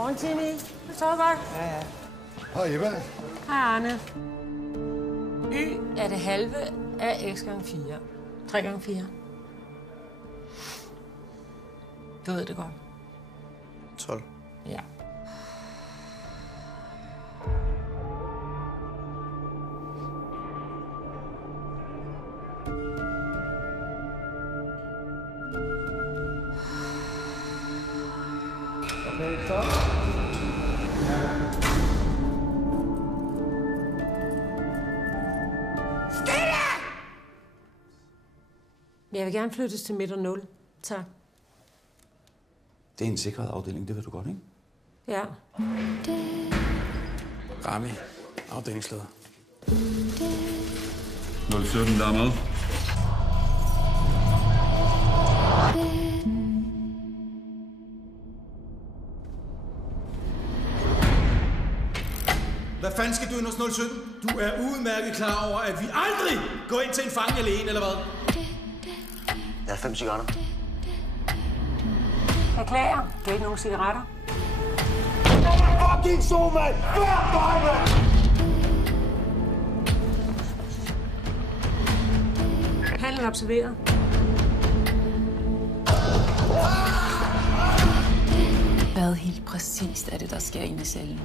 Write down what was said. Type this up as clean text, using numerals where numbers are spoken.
Morgen, Timmy. Du sover godt? Ja. Hej, Eva. Hej, Arne. Y er det halve af x gange 4. 3 gange 4. Du ved det godt. 12. Ja. Okay, så. Jeg vil gerne flyttes til midt og 0. Tak. Det er en sikret afdeling, det ved du godt, ikke? Ja. Rami, afdelingsleder. 017, der er med. Hvad fanden skal du ind hos 017? Du er udmærket klar over, at vi aldrig går ind til en fange alene, eller hvad? Jeg har 5 cigaretter. Erklærer. Du har ikke nogen cigaretter? Fucking so, mand! Hver dag, mand! Handel observeret. Hvad helt præcist er det, der sker inde i cellen?